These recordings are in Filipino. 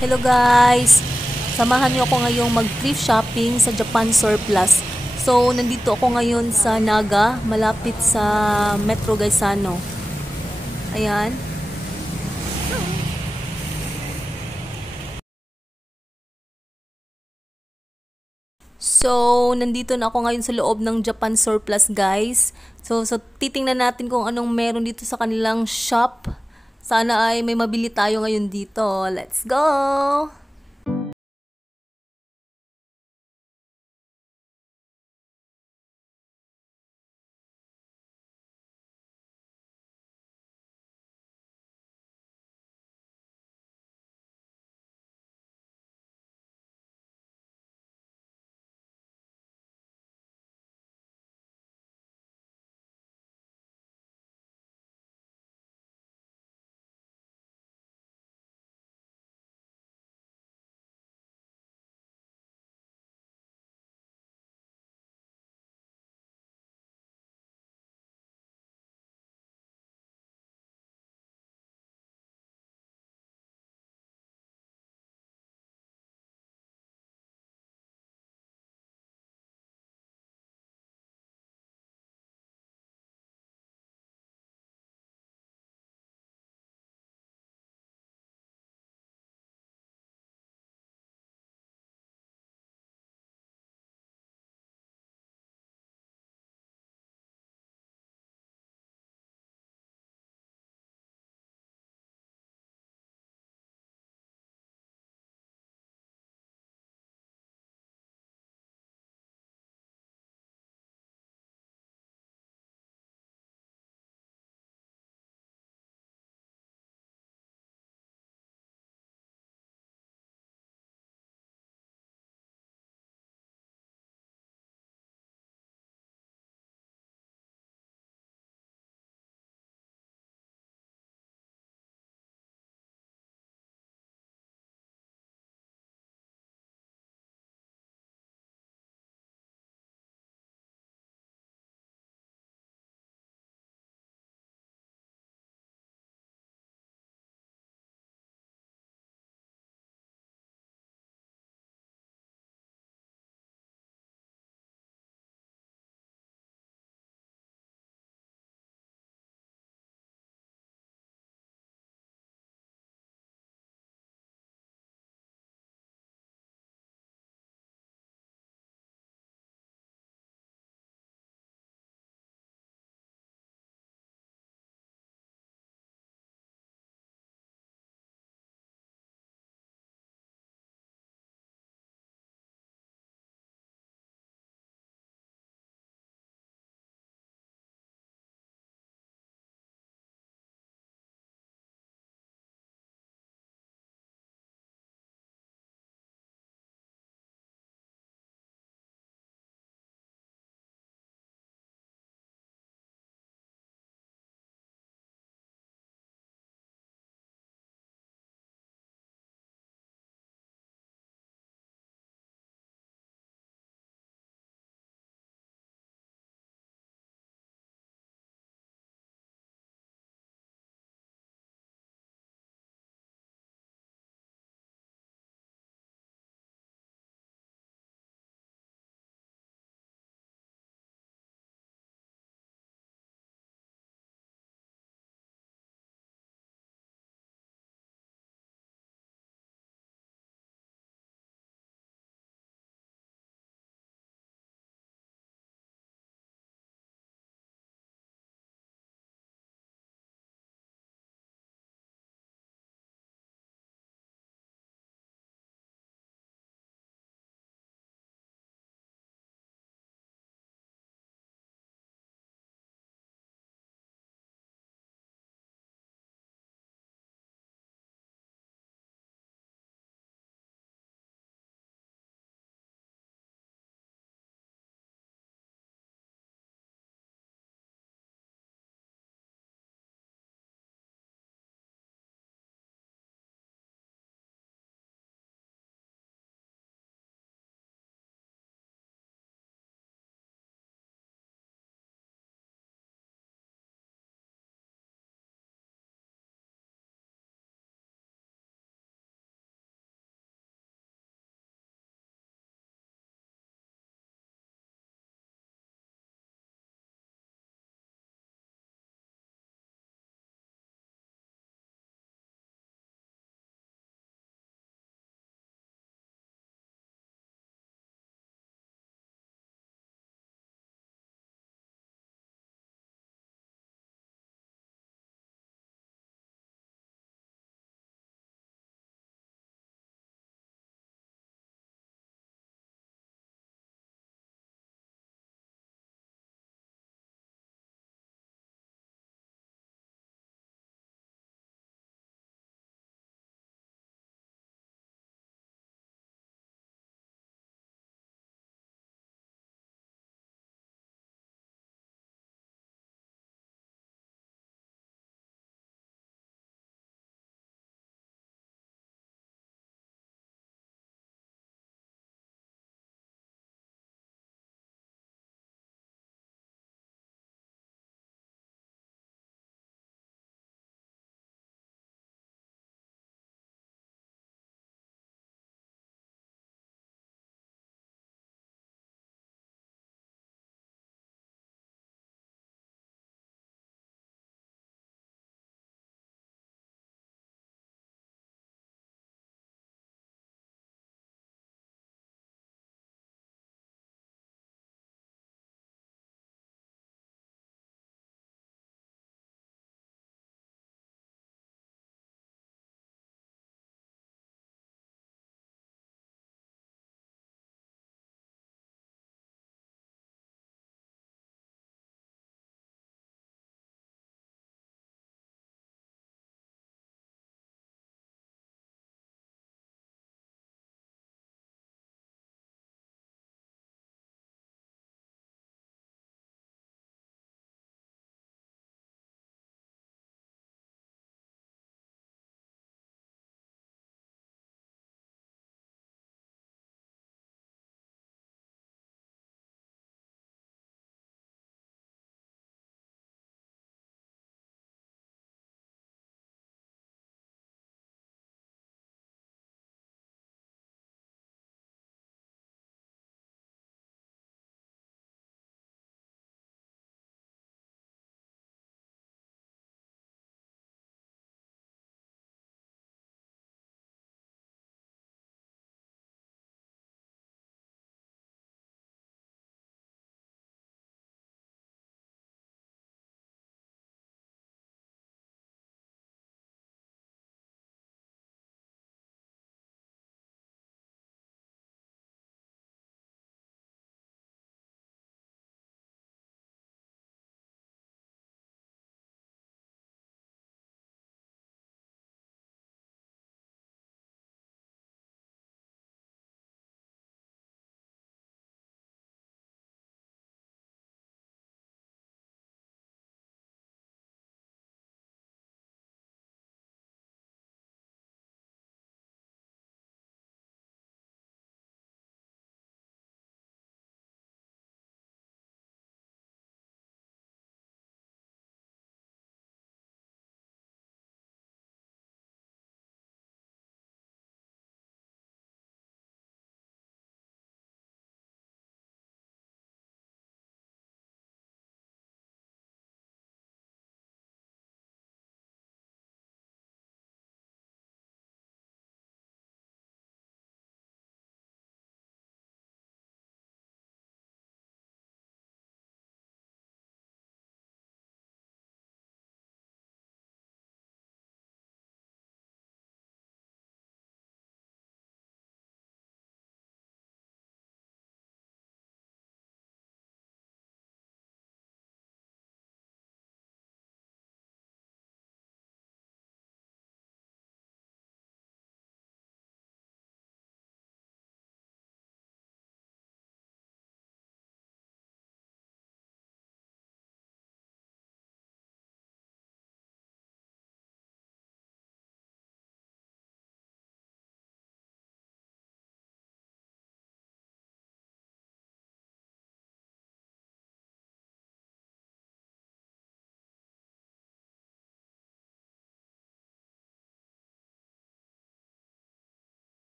Hello guys! Samahan niyo ako ngayong mag-thrift shopping sa Japan Surplus. So, nandito ako ngayon sa Naga, malapit sa Metro Gaisano. Ayan. So, nandito na ako ngayon sa loob ng Japan Surplus guys. So titingnan natin kung anong meron dito sa kanilang shop. Sana ay may mabili tayo ngayon dito. Let's go!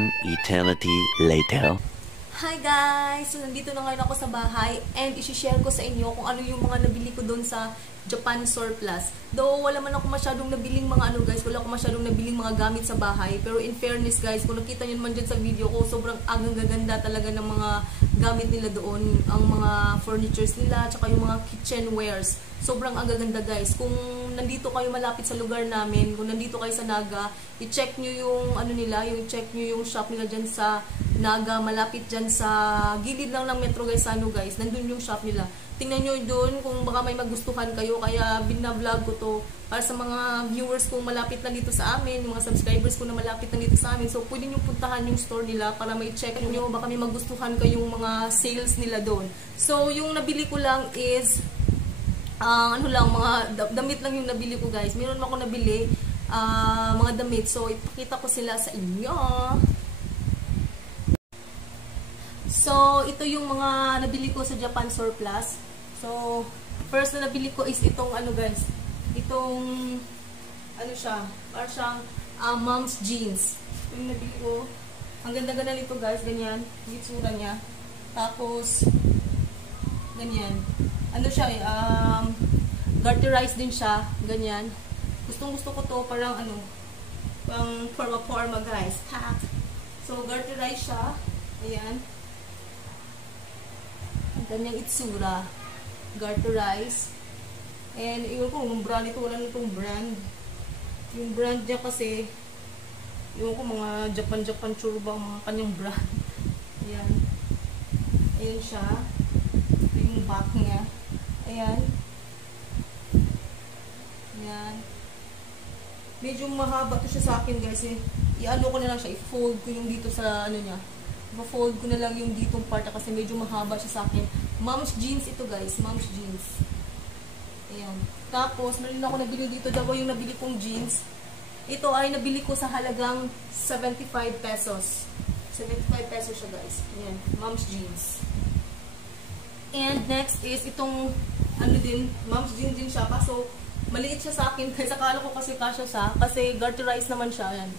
One eternity later. Hi guys! So, nandito na ngayon ako sa bahay and isi-share ko sa inyo kung ano yung mga nabili ko doon sa Japan Surplus. Though, wala man ako masyadong nabiling mga ano guys, wala ako masyadong nabiling mga gamit sa bahay. Pero in fairness guys, kung nakita nyo naman dyan sa video ko, sobrang agang gaganda talaga ng mga gamit nila doon. Ang mga furnitures nila, tsaka yung mga kitchenwares. Sobrang ang gaganda guys. Kung nandito kayo malapit sa lugar namin, kung nandito kayo sa Naga, i-check nyo yung ano nila, check nyo yung shop nila dyan sa Naga, malapit dyan sa gilid lang ng Metro Gaisano guys. Nandun yung shop nila. Tingnan nyo doon kung baka may magustuhan kayo, kaya binavlog ko to para sa mga viewers kong malapit na dito sa amin, yung mga subscribers ko na malapit na dito sa amin. So pwede nyo puntahan yung store nila para may check nyo, baka may magustuhan kayong mga sales nila doon. So yung nabili ko lang is ano lang, mga damit lang yung nabili ko guys. Meron ako nabili mga damit. So ipakita ko sila sa inyo. So ito yung mga nabili ko sa Japan Surplus. So first na nabili ko is itong ano guys. Itong ano siya, parang siyang mom's jeans. Yung nabili ko. Ang ganda-ganda nito guys, ganyan. Yung itsura niya. Tapos ganyan. Ano siya garterized din siya, ganyan. Gustong-gusto ko to, parang ano, pang forma-forma guys. Ha! So, garterized siya. Ayan. Ganyang itsura. Garterized. And, iwan ko, yung brand ito, wala na itong brand. Yung brand niya kasi, iwan ko, mga Japan churba, mga kanyang brand. Ayan. Ayan siya. Ito yung back niya. Ayan. Ayan. Medyo mahaba to siya sa akin guys. I-ano ko na lang siya. I-fold ko yung dito sa ano niya. I-fold ko na lang yung ditong part kasi medyo mahaba siya sa akin. Mom's jeans ito guys. Mom's jeans. Ayan. Tapos, meron ako nabili dito. Daw yung nabili kong jeans. Ito ay nabili ko sa halagang 75 pesos. 75 pesos siya guys. Ayan. Mom's jeans. And next is itong ano din, mom's jeans din siya. Kaso maliit siya sa akin. Kasi akala ko kasi kasya siya. Kasi garterized naman siya. Ayan.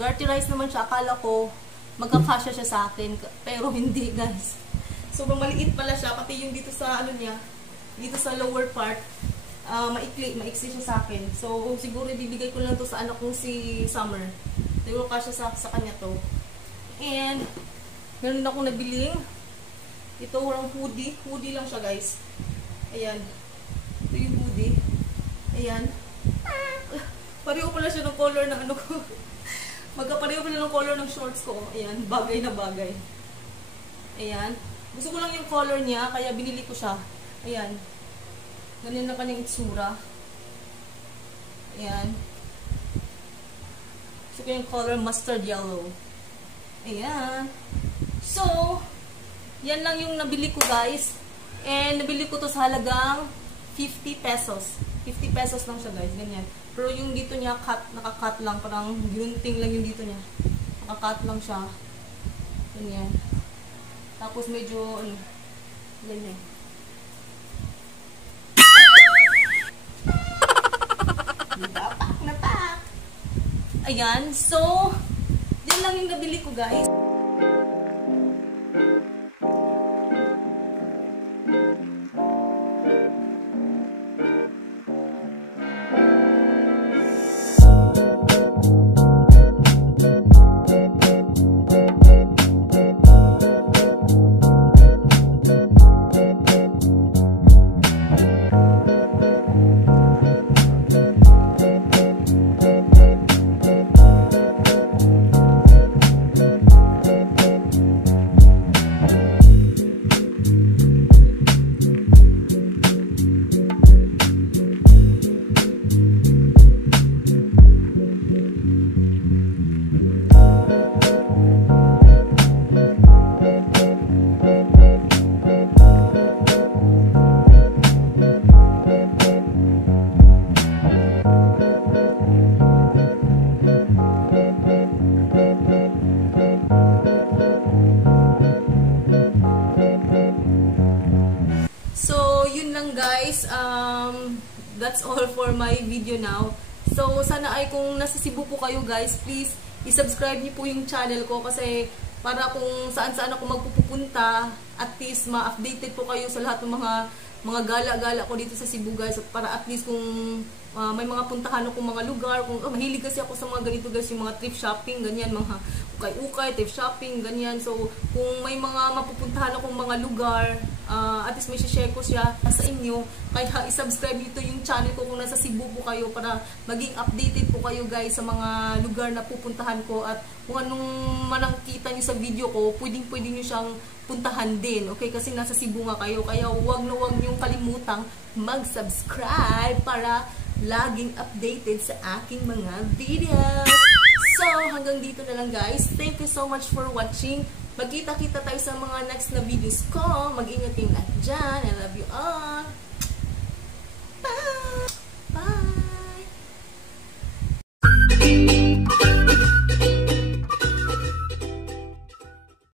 Garterized naman siya. Akala ko magkakasya siya sa akin. Pero hindi guys. Sobrang maliit pala siya. Pati yung dito sa ano niya, dito sa lower part, maiksi siya sa akin. So siguro ibibigay ko lang to sa anak kong si Summer. Siguro kasya sa kanya to. And meron akong nabiling ito walang hoodie. Hoodie lang siya guys. Ayan. Ito yung hoodie. Ayan. Pareho pala siya ng color ng ano ko. Magkapareho pala ng color ng shorts ko. Ayan. Bagay na bagay. Ayan. Gusto ko lang yung color niya. Kaya binili ko siya. Ayan. Ganyan na kanyang itsura. Ayan. Gusto ko yung color mustard yellow. Ayan. So, yan lang yung nabili ko guys. And nabili ko to sa halagang 50 pesos. 50 pesos lang siya guys. Ganyan. Pero yung dito niya, naka-cut lang. Parang ginunting lang yung dito niya. Naka-cut lang siya. Ganyan. Tapos medyo, ano, ganyan. Diba? Pak na pak! Ayan. So, yan lang yung nabili ko guys. guys, that's all for my video now. So, sana ay kung nasa Cebu po kayo guys, please i-subscribe niyo po yung channel ko kasi para kung saan-saan ako magpupunta, at least ma-updated po kayo sa lahat ng mga gala-gala ko dito sa Cebu guys. Para at least kung may mga puntahan akong mga lugar, kung mahilig kasi ako sa mga ganito guys, yung mga thrift shopping, ganyan, mga ukay-ukay, thrift shopping, ganyan. So, kung may mga mapupuntahan akong mga lugar, at least may share ko siya sa inyo. Kaya i-subscribe nyo yung channel ko kung nasa Cebu po kayo para maging updated po kayo guys sa mga lugar na pupuntahan ko. At kung anong manangkita nyo sa video ko, pwedeng nyo siyang puntahan din. Okay? Kasi nasa Cebu nga kayo. Kaya huwag nyo kalimutang mag-subscribe para laging updated sa aking mga videos. So, hanggang dito na lang guys. Thank you so much for watching. Magkita-kita tayo sa mga next na videos ko. Mag-ingat kayo lahat dyan. I love you all.